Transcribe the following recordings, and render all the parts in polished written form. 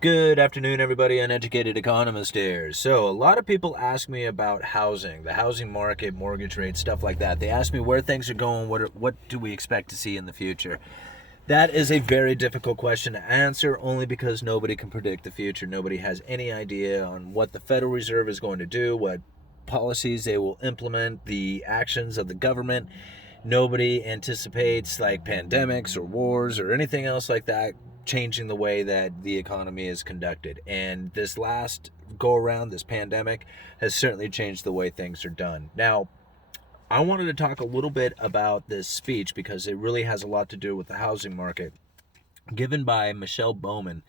Good afternoon, everybody. Uneducated Economist here. So, a lot of people ask me about housing, the housing market, mortgage rates, stuff like that. They ask me where things are going, what do we expect to see in the future. That is a very difficult question to answer only because nobody can predict the future. Nobody has any idea on what the Federal Reserve is going to do, what policies they will implement, the actions of the government. Nobody anticipates like pandemics or wars or anything else like that changing the way that the economy is conducted. And this last go around, this pandemic, has certainly changed the way things are done. Now, I wanted to talk a little bit about this speech because it really has a lot to do with the housing market given by Michelle Bowman,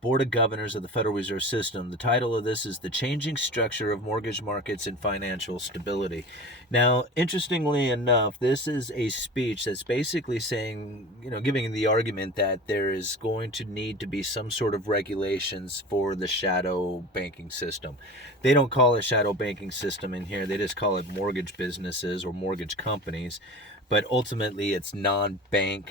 Board of Governors of the Federal Reserve System. The title of this is The Changing Structure of Mortgage Markets and Financial Stability. Now, interestingly enough, this is a speech that's basically saying, giving the argument that there is going to need to be some sort of regulations for the shadow banking system. They don't call it shadow banking system in here, they just call it mortgage businesses or mortgage companies, but ultimately it's non-banking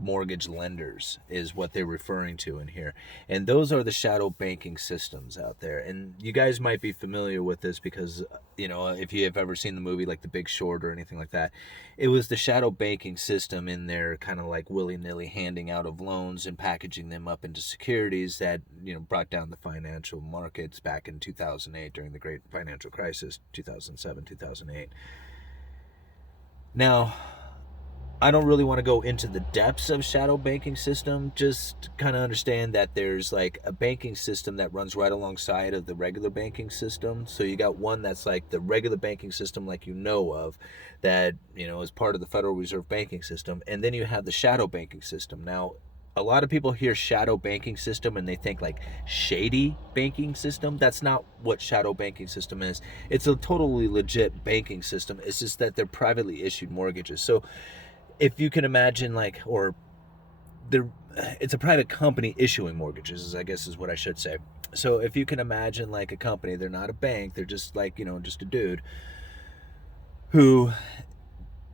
mortgage lenders is what they're referring to in here. And those are the shadow banking systems out there. And you guys might be familiar with this because, if you have ever seen the movie like The Big Short or anything like that, it was the shadow banking system in there kind of like willy-nilly handing out of loans and packaging them up into securities that, brought down the financial markets back in 2008 during the great financial crisis, 2007, 2008. Now, I don't really want to go into the depths of shadow banking system. Just kind of understand that there's like a banking system that runs right alongside of the regular banking system. So you got one that's like the regular banking system, like of, that is part of the Federal Reserve banking system, and then you have the shadow banking system. Now, a lot of people hear shadow banking system and they think like shady banking system. That's not what shadow banking system is. It's a totally legit banking system. It's just that they're privately issued mortgages. So if you can imagine like, or they're it's a private company issuing mortgages, I guess is what I should say. So if you can imagine like a company, they're not a bank, they're just like, just a dude who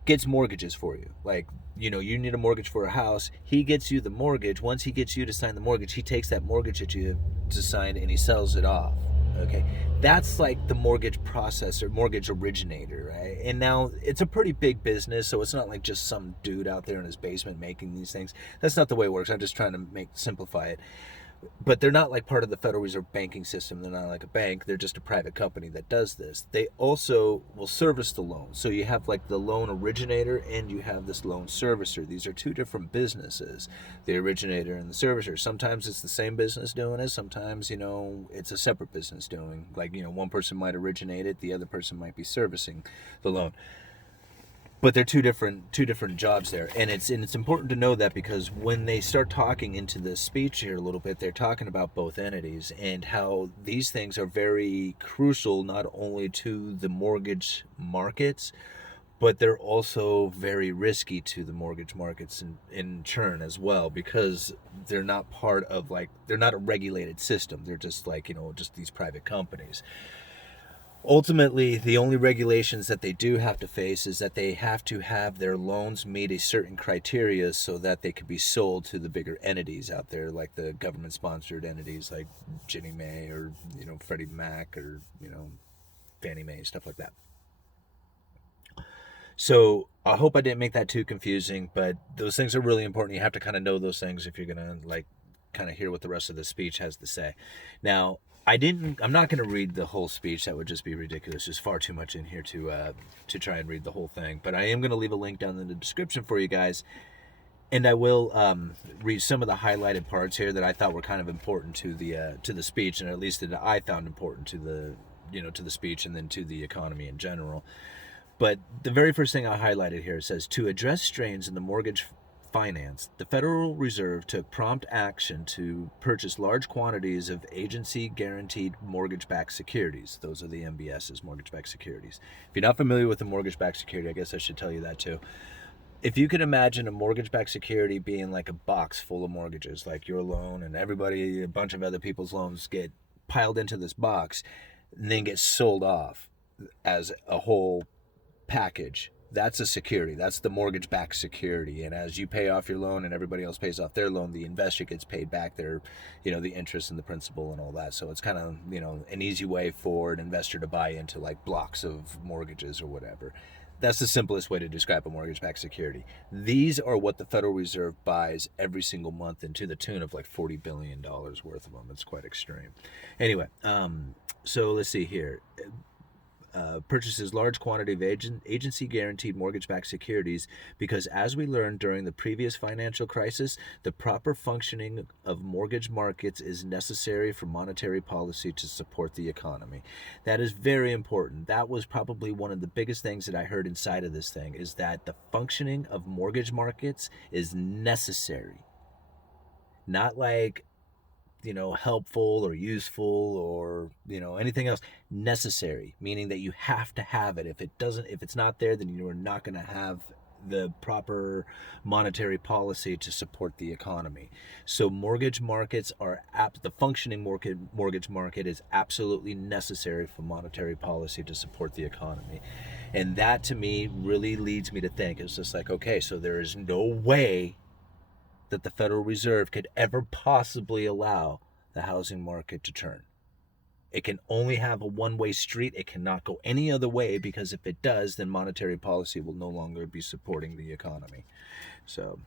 gets mortgages for you. Like, you need a mortgage for a house. He gets you the mortgage. Once he gets you to sign the mortgage, he takes that mortgage that you have to sign and he sells it off. Okay. That's like the mortgage processor, mortgage originator, right? And now it's a pretty big business, so it's not like just some dude out there in his basement making these things. That's not the way it works. I'm just trying to simplify it, but they're not like part of the Federal Reserve banking system. They're not like a bank. They're just a private company that does this. They also will service the loan. So you have like the loan originator and you have this loan servicer. These are two different businesses, the originator and the servicer. Sometimes it's the same business doing it. Sometimes, it's a separate business doing, like, one person might originate it, the other person might be servicing the loan, but they're two different jobs there. And it's important to know that because when they start talking into the speech here a little bit, they're talking about both entities and how these things are very crucial not only to the mortgage markets, but they're also very risky to the mortgage markets in turn as well, because they're not part of, like, they're not a regulated system. They're just like, just these private companies. Ultimately, the only regulations that they do have to face is that they have to have their loans meet a certain criteria so that they could be sold to the bigger entities out there, like the government-sponsored entities like Ginnie Mae or, Freddie Mac or, Fannie Mae, stuff like that. So I hope I didn't make that too confusing, but those things are really important. You have to kind of know those things if you're going to like kind of hear what the rest of the speech has to say. Now, I'm not going to read the whole speech. That would just be ridiculous. There's far too much in here to try and read the whole thing. But I am going to leave a link down in the description for you guys, and I will read some of the highlighted parts here that I thought were kind of important to the speech, and at least that I found important to the speech and then to the economy in general. But the very first thing I highlighted here says, to address strains in the mortgage finance, the Federal Reserve took prompt action to purchase large quantities of agency-guaranteed mortgage-backed securities. Those are the MBSs, mortgage-backed securities. If you're not familiar with a mortgage-backed security, I guess I should tell you that too. If you could imagine a mortgage-backed security being like a box full of mortgages, like your loan and everybody, a bunch of other people's loans get piled into this box and then get sold off as a whole package That's a security. That's the mortgage-backed security. And as you pay off your loan and everybody else pays off their loan, the investor gets paid back their, the interest and the principal and all that. So it's kind of, an easy way for an investor to buy into like blocks of mortgages or whatever. That's the simplest way to describe a mortgage-backed security. These are what the Federal Reserve buys every single month, and to the tune of like $40 billion worth of them. It's quite extreme. Anyway, so let's see here. Purchases large quantity of agency-guaranteed mortgage-backed securities because, as we learned during the previous financial crisis, the proper functioning of mortgage markets is necessary for monetary policy to support the economy. That is very important. That was probably one of the biggest things that I heard inside of this thing, is that the functioning of mortgage markets is necessary. Not like helpful or useful or anything else. Necessary, meaning that you have to have it. If it's not there, then you are not going to have the proper monetary policy to support the economy. So mortgage markets the functioning mortgage market is absolutely necessary for monetary policy to support the economy. And that to me really leads me to think, it's just like, okay, so there is no way that the Federal Reserve could ever possibly allow the housing market to turn. It can only have a one-way street. It cannot go any other way, because if it does, then monetary policy will no longer be supporting the economy. So,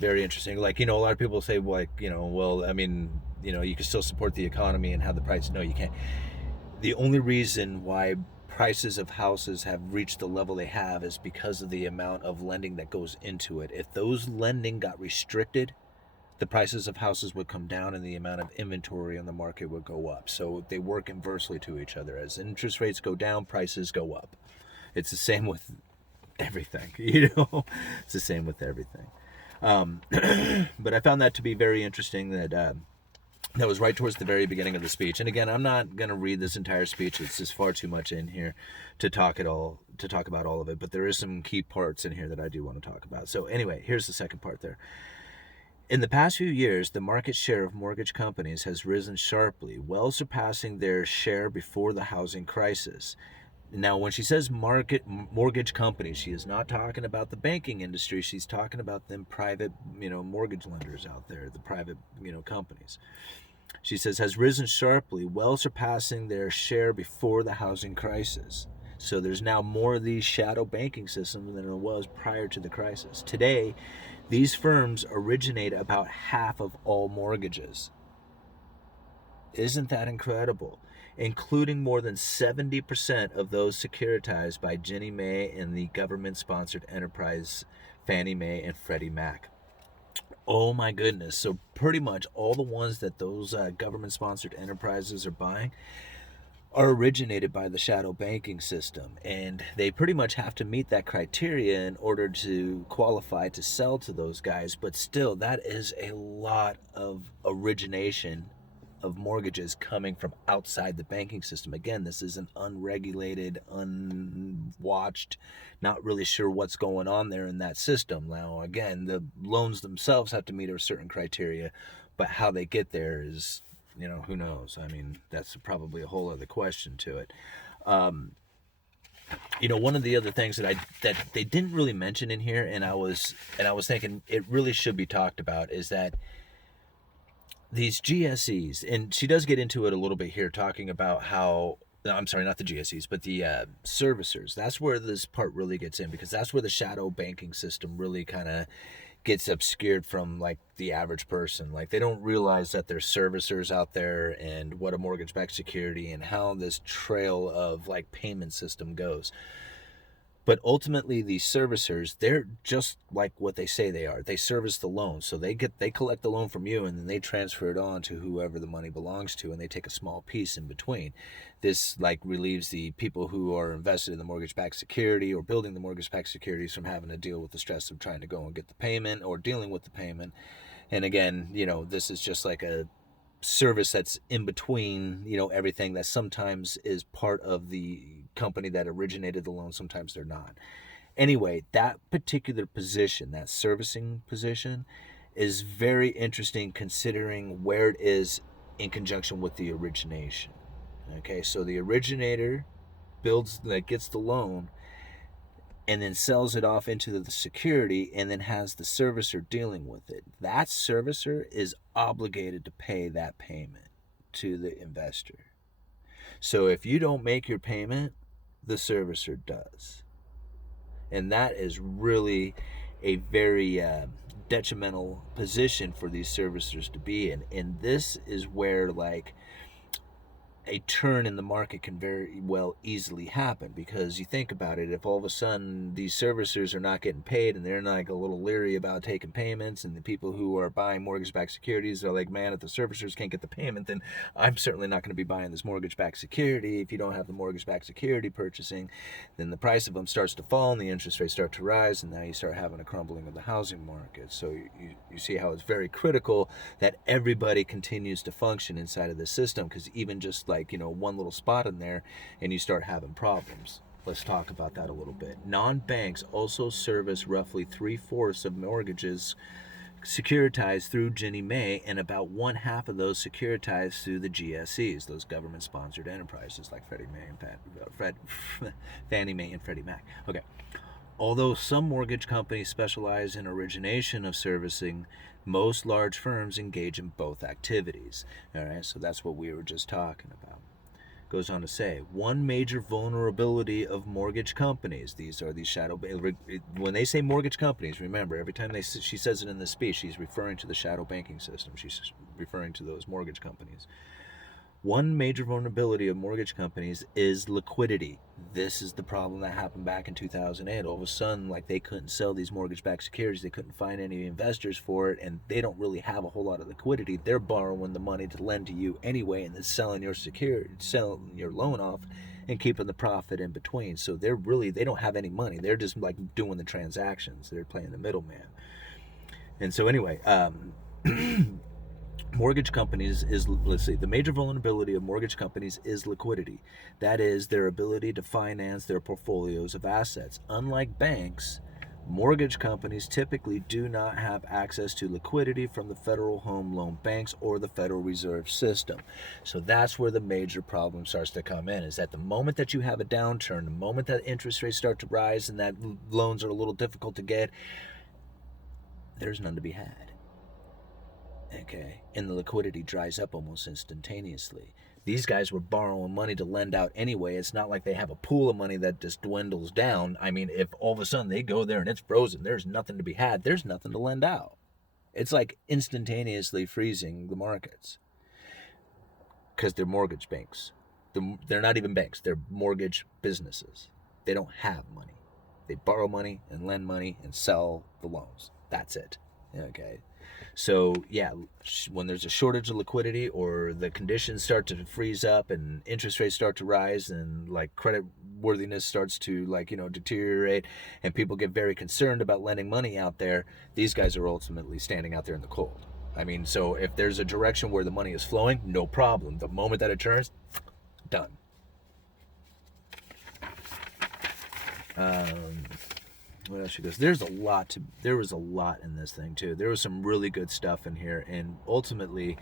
very interesting. Like, a lot of people say, like, well, I mean, you can still support the economy and have the price. No, you can't. The only reason why prices of houses have reached the level they have is because of the amount of lending that goes into it. If those lending got restricted, the prices of houses would come down and the amount of inventory on the market would go up. So they work inversely to each other. As interest rates go down, prices go up. It's the same with everything, It's the same with everything. But I found that to be very interesting, that was right towards the very beginning of the speech. And again, I'm not going to read this entire speech. It's just far too much in here to talk about all of it. But there is some key parts in here that I do want to talk about. So anyway, here's the second part there. In the past few years, the market share of mortgage companies has risen sharply, well surpassing their share before the housing crisis. Now, when she says mortgage companies, she is not talking about the banking industry. She's talking about them private, mortgage lenders out there, the private, companies. She says, has risen sharply, well surpassing their share before the housing crisis. So there's now more of these shadow banking systems than there was prior to the crisis. Today, these firms originate about half of all mortgages. Isn't that incredible? Including more than 70% of those securitized by Ginnie Mae and the government-sponsored enterprise Fannie Mae and Freddie Mac. Oh my goodness. So pretty much all the ones that those government-sponsored enterprises are buying are originated by the shadow banking system, and they pretty much have to meet that criteria in order to qualify to sell to those guys. But still, that is a lot of origination of mortgages coming from outside the banking system. Again, this is an unregulated, unwatched, not really sure what's going on there in that system. Now, again, the loans themselves have to meet a certain criteria, but how they get there is, who knows? I mean, that's probably a whole other question to it. One of the other things that they didn't really mention in here, and I was thinking it really should be talked about, is that these GSEs, and she does get into it a little bit here, talking about how, I'm sorry, not the GSEs, but the servicers. That's where this part really gets in, because that's where the shadow banking system really kind of gets obscured from like the average person. Like, they don't realize that there's servicers out there and what a mortgage-backed security and how this trail of like payment system goes. But ultimately, these servicers, they're just like what they say they are. They service the loan. So they collect the loan from you, and then they transfer it on to whoever the money belongs to, and they take a small piece in between. This like relieves the people who are invested in the mortgage-backed security or building the mortgage-backed securities from having to deal with the stress of trying to go and get the payment or dealing with the payment. And again, this is just like a service that's in between, everything, that sometimes is part of the company that originated the loan, sometimes they're not. Anyway, that particular position, that servicing position, is very interesting considering where it is in conjunction with the origination. Okay, so the originator gets the loan, and then sells it off into the security and then has the servicer dealing with it. That servicer is obligated to pay that payment to the investor. So if you don't make your payment, the servicer does. And that is really a very detrimental position for these servicers to be in. And this is where like a turn in the market can very well easily happen, because you think about it, if all of a sudden these servicers are not getting paid and they're like a little leery about taking payments, and the people who are buying mortgage-backed securities are like, man, if the servicers can't get the payment, then I'm certainly not going to be buying this mortgage-backed security. If you don't have the mortgage-backed security purchasing, then the price of them starts to fall and the interest rates start to rise, and now you start having a crumbling of the housing market. So you see how it's very critical that everybody continues to function inside of the system, because even just like, one little spot in there and you start having problems. Let's talk about that a little bit. Non-banks also service roughly 3/4 of mortgages securitized through Ginnie Mae, and about 1/2 of those securitized through the GSEs, those government-sponsored enterprises like Fannie Mae and Freddie Mac. Okay. Although some mortgage companies specialize in origination of servicing, most large firms engage in both activities. All right, so that's what we were just talking about. Goes on to say, one major vulnerability of mortgage companies, these are these shadow, when they say mortgage companies, remember, every time she says it in this speech, she's referring to the shadow banking system. She's referring to those mortgage companies. One major vulnerability of mortgage companies is liquidity. This is the problem that happened back in 2008. All of a sudden, like, they couldn't sell these mortgage-backed securities. They couldn't find any investors for it, and they don't really have a whole lot of liquidity. They're borrowing the money to lend to you anyway, and then selling your loan off and keeping the profit in between. So they don't have any money. They're just like doing the transactions. They're playing the middleman. And so anyway, mortgage companies the major vulnerability of mortgage companies is liquidity. That is, their ability to finance their portfolios of assets. Unlike banks, mortgage companies typically do not have access to liquidity from the Federal Home Loan Banks or the Federal Reserve System. So that's where the major problem starts to come in, is that the moment that you have a downturn, the moment that interest rates start to rise and that loans are a little difficult to get, there's none to be had. Okay, and the liquidity dries up almost instantaneously. These guys were borrowing money to lend out anyway. It's not like they have a pool of money that just dwindles down. I mean, if all of a sudden they go there and it's frozen, there's nothing to be had, there's nothing to lend out. It's like instantaneously freezing the markets, because they're mortgage banks. They're not even banks, they're mortgage businesses. They don't have money. They borrow money and lend money and sell the loans. That's it. Okay. So yeah, when there's a shortage of liquidity, or the conditions start to freeze up and interest rates start to rise, and like credit worthiness starts to deteriorate, and people get very concerned about lending money out there, these guys are ultimately standing out there in the cold. I mean, so if there's a direction where the money is flowing, no problem. The moment that it turns, done. What else she goes? There was a lot in this thing too. There was some really good stuff in here, and ultimately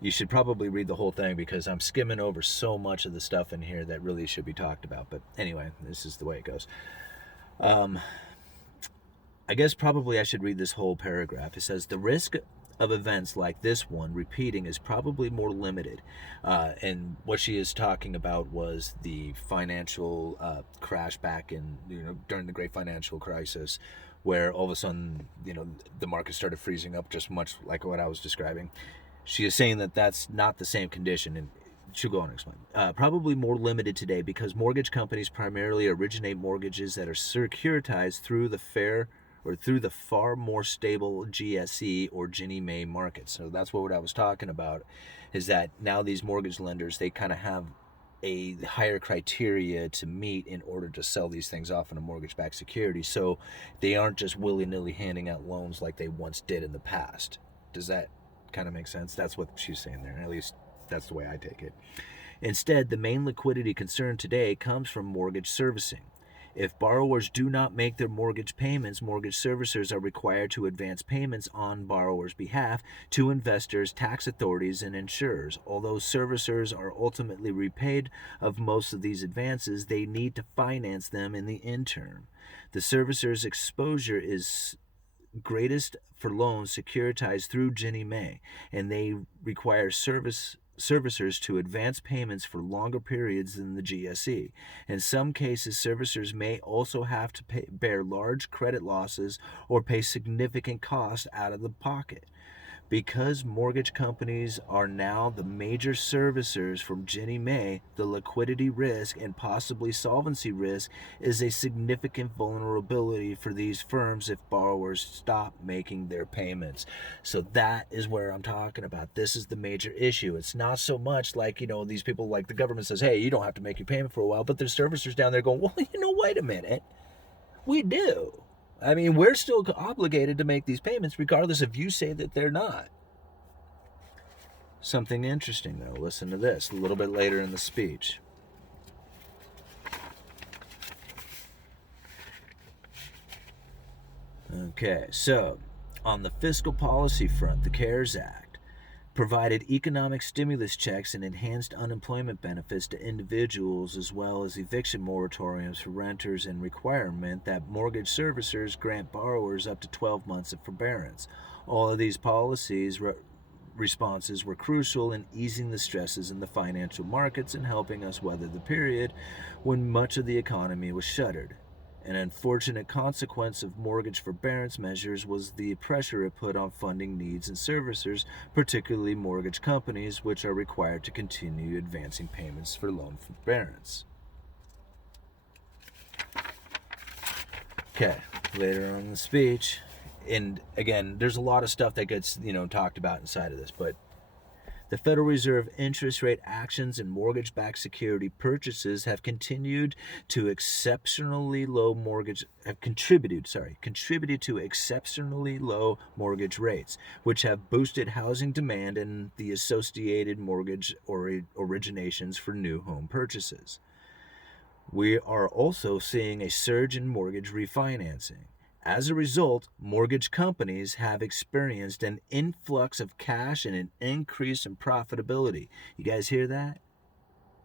you should probably read the whole thing, because I'm skimming over so much of the stuff in here that really should be talked about. But anyway, this is the way it goes. I guess probably I should read this whole paragraph. It says, the risk of events like this one repeating is probably more limited. And what she is talking about was the financial crash back in, during the great financial crisis, where all of a sudden, the market started freezing up, just much like what I was describing. She is saying that that's not the same condition, and she'll go on and explain. Probably more limited today, because mortgage companies primarily originate mortgages that are securitized through the far more stable GSE or Ginnie Mae market. So that's what I was talking about, is that now these mortgage lenders, they kind of have a higher criteria to meet in order to sell these things off in a mortgage-backed security. So they aren't just willy-nilly handing out loans like they once did in the past. Does that kind of make sense? That's what she's saying there. At least that's the way I take it. Instead, the main liquidity concern today comes from mortgage servicing. If borrowers do not make their mortgage payments, mortgage servicers are required to advance payments on borrowers' behalf to investors, tax authorities, and insurers. Although servicers are ultimately repaid of most of these advances, they need to finance them in the interim. The servicer's exposure is greatest for loans securitized through Ginnie Mae, and they require servicers to advance payments for longer periods than the GSE. In some cases, servicers may also have to bear large credit losses or pay significant costs out of the pocket. Because mortgage companies are now the major servicers from Ginnie Mae, the liquidity risk and possibly solvency risk is a significant vulnerability for these firms if borrowers stop making their payments. So that is where I'm talking about. This is the major issue. It's not so much like, these people, like the government says, hey, you don't have to make your payment for a while, but there's servicers down there going, well, wait a minute. We do. I mean, we're still obligated to make these payments regardless if you say that they're not. Something interesting, though. Listen to this a little bit later in the speech. Okay, so on the fiscal policy front, the CARES Act provided economic stimulus checks and enhanced unemployment benefits to individuals, as well as eviction moratoriums for renters, and requirement that mortgage servicers grant borrowers up to 12 months of forbearance. All of these policies responses were crucial in easing the stresses in the financial markets and helping us weather the period when much of the economy was shuttered. An unfortunate consequence of mortgage forbearance measures was the pressure it put on funding needs and servicers, particularly mortgage companies, which are required to continue advancing payments for loan forbearance. Okay, later on in the speech, and again, there's a lot of stuff that gets, talked about inside of this, but the Federal Reserve interest rate actions and mortgage-backed security purchases have contributed to exceptionally low mortgage rates, which have boosted housing demand and the associated mortgage originations for new home purchases. We are also seeing a surge in mortgage refinancing. As a result, mortgage companies have experienced an influx of cash and an increase in profitability. You guys hear that?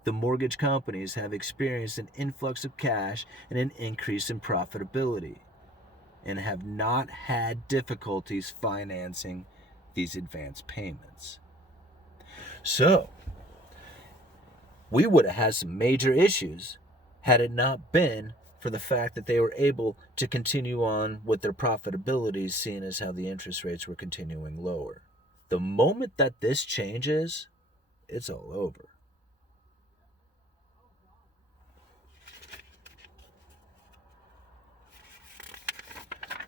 The mortgage companies have experienced an influx of cash and an increase in profitability and have not had difficulties financing these advance payments. So, we would have had some major issues had it not been for the fact that they were able to continue on with their profitability, seeing as how the interest rates were continuing lower. The moment that this changes, it's all over.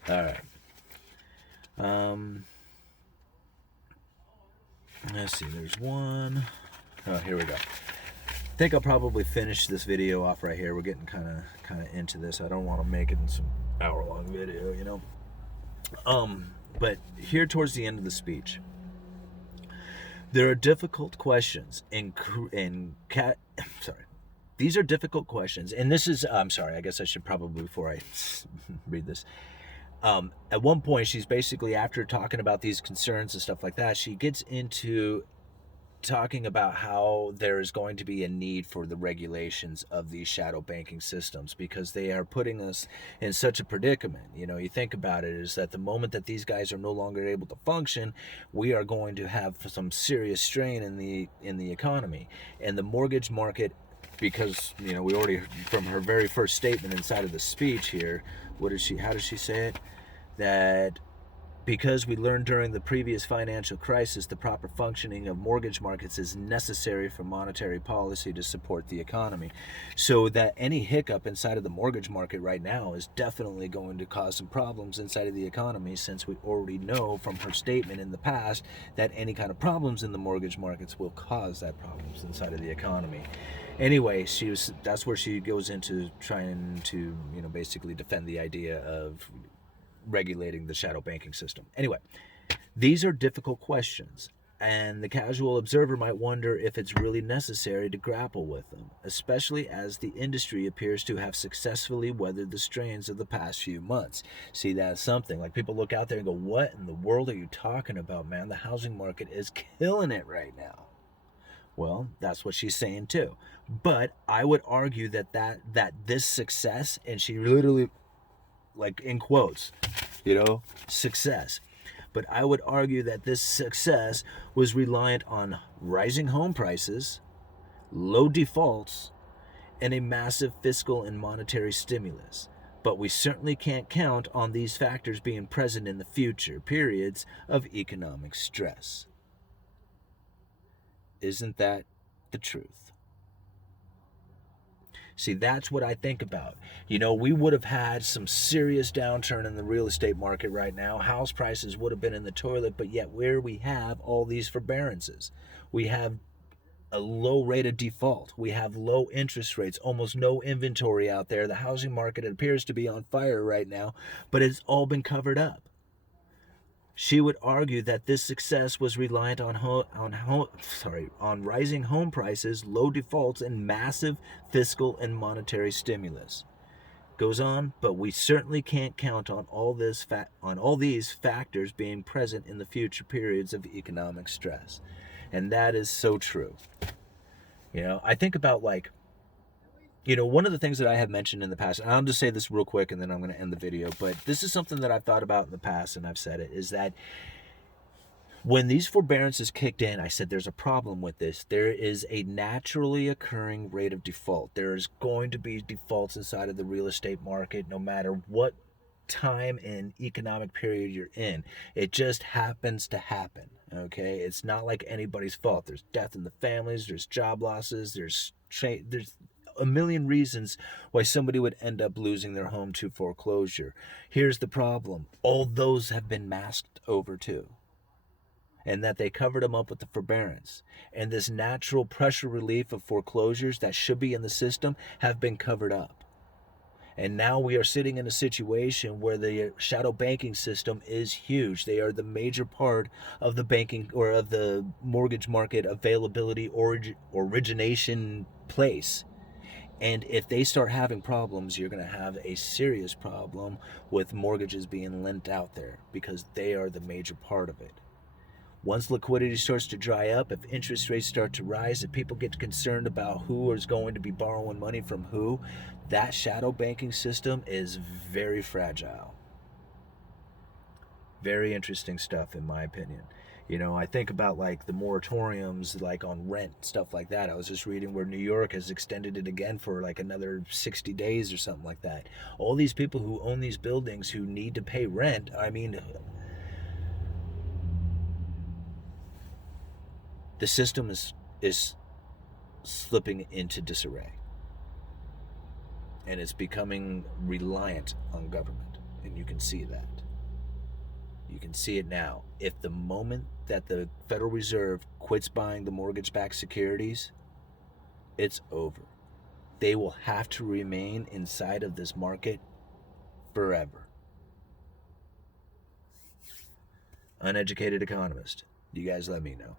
All right. Let's see, there's one. Oh, here we go. I think I'll probably finish this video off right here. We're getting kind of into this. I don't want to make it in some hour-long video, But here towards the end of the speech, there are difficult questions These are difficult questions, and this is. I'm sorry. I guess I should probably, before I read this. At one point, she's basically, after talking about these concerns and stuff like that, she gets into talking about how there is going to be a need for the regulations of these shadow banking systems because they are putting us in such a predicament. You think about it, is that the moment that these guys are no longer able to function, we are going to have some serious strain in the economy. And the mortgage market, because we already, from her very first statement inside of the speech here, how does she say it? That because we learned during the previous financial crisis the proper functioning of mortgage markets is necessary for monetary policy to support the economy. So that any hiccup inside of the mortgage market right now is definitely going to cause some problems inside of the economy, since we already know from her statement in the past that any kind of problems in the mortgage markets will cause that problems inside of the economy. Anyway, that's where she goes into trying to, basically defend the idea of regulating the shadow banking system. Anyway, these are difficult questions. And the casual observer might wonder if it's really necessary to grapple with them, especially as the industry appears to have successfully weathered the strains of the past few months. See, that's something. Like, people look out there and go, what in the world are you talking about, man? The housing market is killing it right now. Well, that's what she's saying too. But I would argue that this success, and she literally, like, in quotes, success. But I would argue that this success was reliant on rising home prices, low defaults, and a massive fiscal and monetary stimulus. But we certainly can't count on these factors being present in the future periods of economic stress. Isn't that the truth? See, that's what I think about. We would have had some serious downturn in the real estate market right now. House prices would have been in the toilet, but yet where we have all these forbearances, we have a low rate of default. We have low interest rates, almost no inventory out there. The housing market appears to be on fire right now, but it's all been covered up. She would argue that this success was reliant on rising home prices, low defaults, and massive fiscal and monetary stimulus. Goes on, but we certainly can't count on all these factors being present in the future periods of economic stress. And that is so true. I think about, like, one of the things that I have mentioned in the past, and I'll just say this real quick and then I'm going to end the video, but this is something that I've thought about in the past, and I've said it, is that when these forbearances kicked in, I said there's a problem with this. There is a naturally occurring rate of default. There is going to be defaults inside of the real estate market no matter what time and economic period you're in. It just happens to happen, okay? It's not like anybody's fault. There's death in the families, there's job losses, there's a million reasons why somebody would end up losing their home to foreclosure. Here's the problem. All those have been masked over too. And that they covered them up with the forbearance. And this natural pressure relief of foreclosures that should be in the system have been covered up. And now we are sitting in a situation where the shadow banking system is huge. They are the major part of the banking or of the mortgage market availability origination place. And if they start having problems, you're going to have a serious problem with mortgages being lent out there because they are the major part of it. Once liquidity starts to dry up, if interest rates start to rise, if people get concerned about who is going to be borrowing money from who, that shadow banking system is very fragile. Very interesting stuff, in my opinion. I think about, like, the moratoriums, like on rent, stuff like that. I was just reading where New York has extended it again for like another 60 days or something like that. All these people who own these buildings who need to pay rent, I mean, the system is slipping into disarray. And it's becoming reliant on government. And you can see that. You can see it now. If the moment that the Federal Reserve quits buying the mortgage-backed securities, it's over. They will have to remain inside of this market forever. Uneducated Economist. You guys let me know.